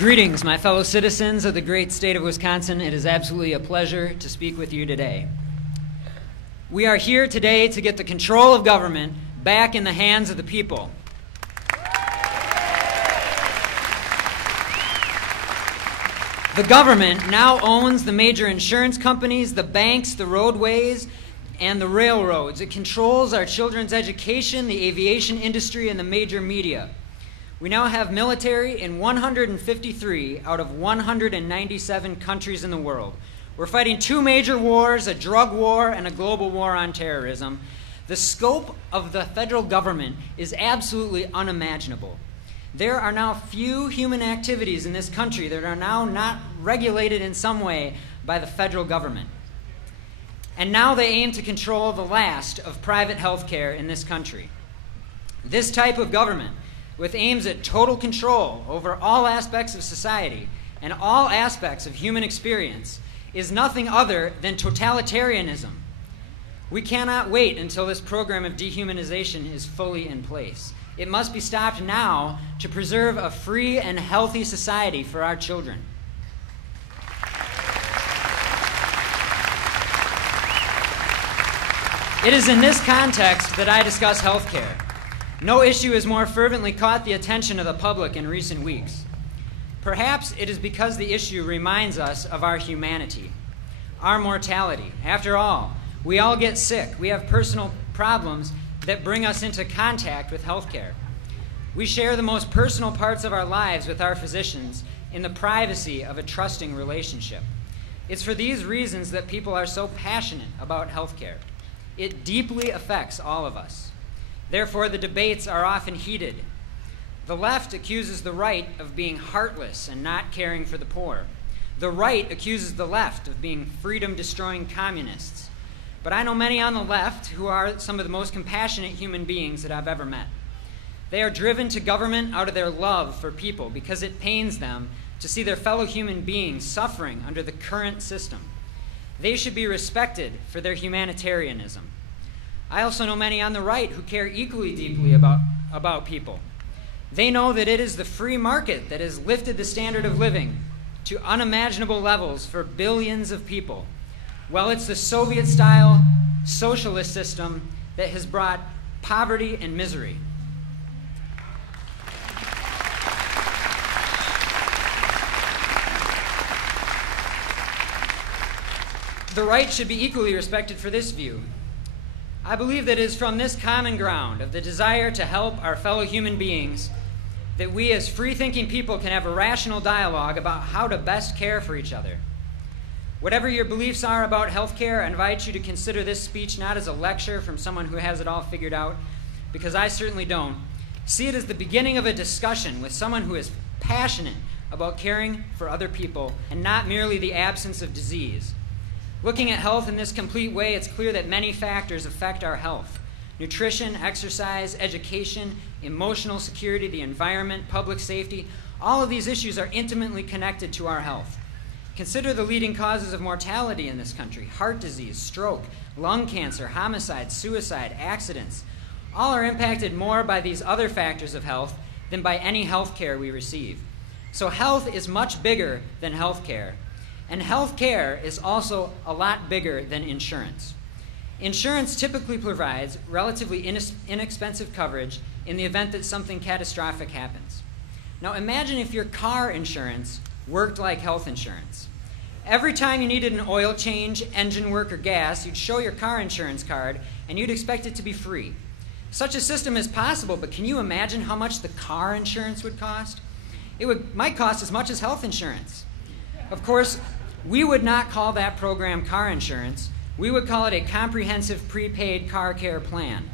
Greetings, my fellow citizens of the great state of Wisconsin. It is absolutely a pleasure to speak with you today. We are here today to get the control of government back in the hands of the people. The government now owns the major insurance companies, the banks, the roadways, and the railroads. It controls our children's education, the aviation industry, and the major media. We now have military in 153 out of 197 countries in the world. We're fighting two major wars, a drug war and a global war on terrorism. The scope of the federal government is absolutely unimaginable. There are now few human activities in this country that are now not regulated in some way by the federal government. And now they aim to control the last of private health care in this country. This type of government, with aims at total control over all aspects of society and all aspects of human experience, is nothing other than totalitarianism. We cannot wait until this program of dehumanization is fully in place. It must be stopped now to preserve a free and healthy society for our children. It is in this context that I discuss health care. No issue has more fervently caught the attention of the public in recent weeks. Perhaps it is because the issue reminds us of our humanity, our mortality. After all, we all get sick. We have personal problems that bring us into contact with healthcare. We share the most personal parts of our lives with our physicians in the privacy of a trusting relationship. It's for these reasons that people are so passionate about healthcare. It deeply affects all of us. Therefore, the debates are often heated. The left accuses the right of being heartless and not caring for the poor. The right accuses the left of being freedom-destroying communists. But I know many on the left who are some of the most compassionate human beings that I've ever met. They are driven to government out of their love for people because it pains them to see their fellow human beings suffering under the current system. They should be respected for their humanitarianism. I also know many on the right who care equally deeply about people. They know that it is the free market that has lifted the standard of living to unimaginable levels for billions of people. Well, it's the Soviet-style socialist system that has brought poverty and misery. The right should be equally respected for this view. I believe that it is from this common ground of the desire to help our fellow human beings that we as free-thinking people can have a rational dialogue about how to best care for each other. Whatever your beliefs are about healthcare, I invite you to consider this speech not as a lecture from someone who has it all figured out, because I certainly don't. See it as the beginning of a discussion with someone who is passionate about caring for other people and not merely the absence of disease. Looking at health in this complete way, it's clear that many factors affect our health. Nutrition, exercise, education, emotional security, the environment, public safety, all of these issues are intimately connected to our health. Consider the leading causes of mortality in this country: heart disease, stroke, lung cancer, homicide, suicide, accidents. All are impacted more by these other factors of health than by any health care we receive. So health is much bigger than health care. And health care is also a lot bigger than insurance. Insurance typically provides relatively inexpensive coverage in the event that something catastrophic happens. Now imagine if your car insurance worked like health insurance. Every time you needed an oil change, engine work, or gas, you'd show your car insurance card and you'd expect it to be free. Such a system is possible, but can you imagine how much the car insurance would cost? It might cost as much as health insurance. Of course, we would not call that program car insurance. We would call it a comprehensive prepaid car care plan.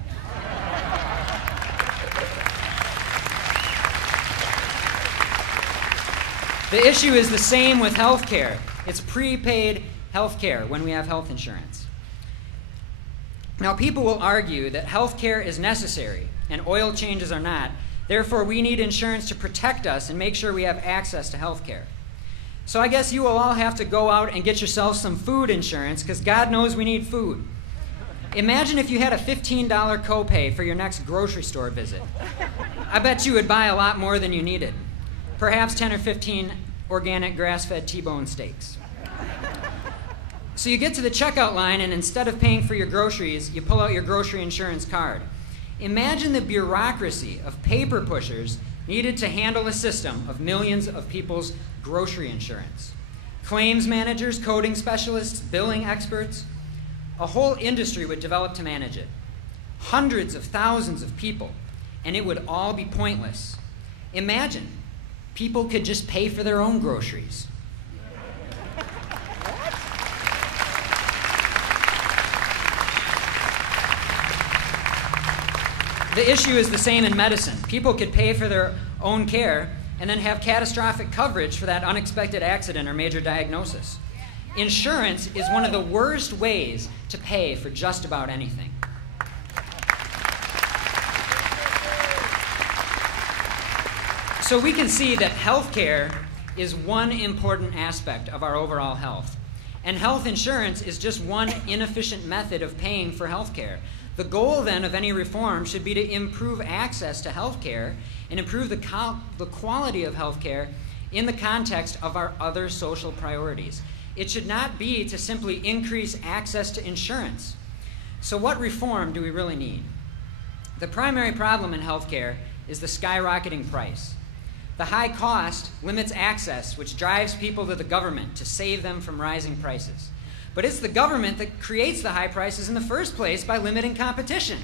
The issue is the same with health care. It's prepaid health care when we have health insurance. Now, people will argue that health care is necessary and oil changes are not. Therefore, we need insurance to protect us and make sure we have access to health care. So I guess you will all have to go out and get yourself some food insurance, because God knows we need food. Imagine if you had a $15 copay for your next grocery store visit. I bet you would buy a lot more than you needed. perhaps 10 or 15 organic grass-fed T-bone steaks. So you get to the checkout line, and instead of paying for your groceries, you pull out your grocery insurance card. Imagine the bureaucracy of paper pushers needed to handle a system of millions of people's grocery insurance. Claims managers, coding specialists, billing experts. A whole industry would develop to manage it. Hundreds of thousands of people, and it would all be pointless. Imagine, people could just pay for their own groceries. The issue is the same in medicine. People could pay for their own care and then have catastrophic coverage for that unexpected accident or major diagnosis. Insurance is one of the worst ways to pay for just about anything. So we can see that healthcare is one important aspect of our overall health. And health insurance is just one inefficient method of paying for healthcare. The goal, then, of any reform should be to improve access to health care and improve the quality of health care in the context of our other social priorities. It should not be to simply increase access to insurance. So what reform do we really need? The primary problem in health care is the skyrocketing price. The high cost limits access, which drives people to the government to save them from rising prices. But it's the government that creates the high prices in the first place by limiting competition.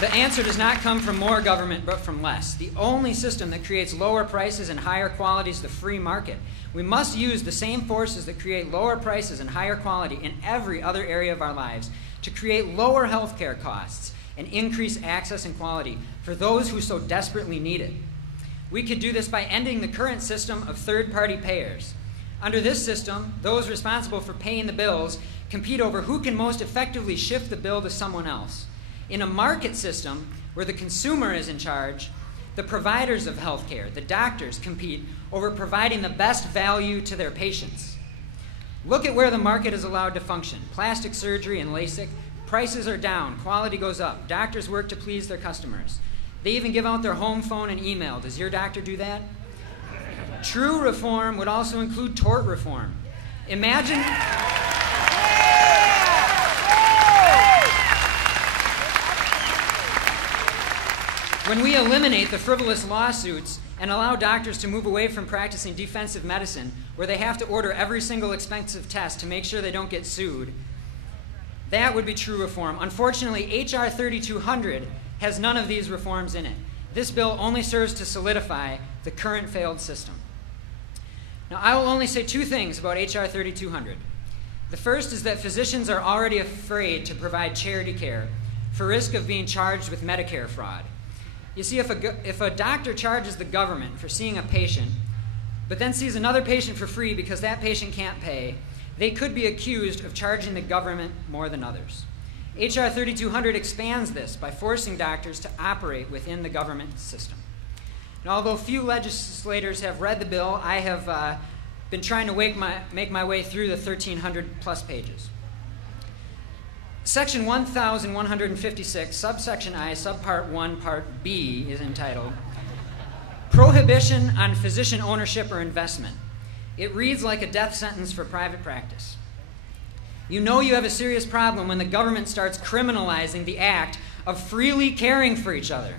The answer does not come from more government, but from less. The only system that creates lower prices and higher quality is the free market. We must use the same forces that create lower prices and higher quality in every other area of our lives to create lower health care costs and increase access and quality for those who so desperately need it. We could do this by ending the current system of third-party payers. Under this system, those responsible for paying the bills compete over who can most effectively shift the bill to someone else. In a market system where the consumer is in charge, the providers of health care, the doctors, compete over providing the best value to their patients. Look at where the market is allowed to function. Plastic surgery and LASIK, prices are down, quality goes up, doctors work to please their customers. They even give out their home phone and email. Does your doctor do that? True reform would also include tort reform. Imagine... When we eliminate the frivolous lawsuits and allow doctors to move away from practicing defensive medicine, where they have to order every single expensive test to make sure they don't get sued, that would be true reform. Unfortunately, H.R. 3200 has none of these reforms in it. This bill only serves to solidify the current failed system. Now, I will only say two things about H.R. 3200. The first is that physicians are already afraid to provide charity care for risk of being charged with Medicare fraud. You see, if a doctor charges the government for seeing a patient, but then sees another patient for free because that patient can't pay, they could be accused of charging the government more than others. H.R. 3200 expands this by forcing doctors to operate within the government system. Now, although few legislators have read the bill, I have been trying to make my way through the 1,300 plus pages. Section 1156, subsection I, subpart 1, part B is entitled Prohibition on Physician Ownership or Investment. It reads like a death sentence for private practice. You know you have a serious problem when the government starts criminalizing the act of freely caring for each other.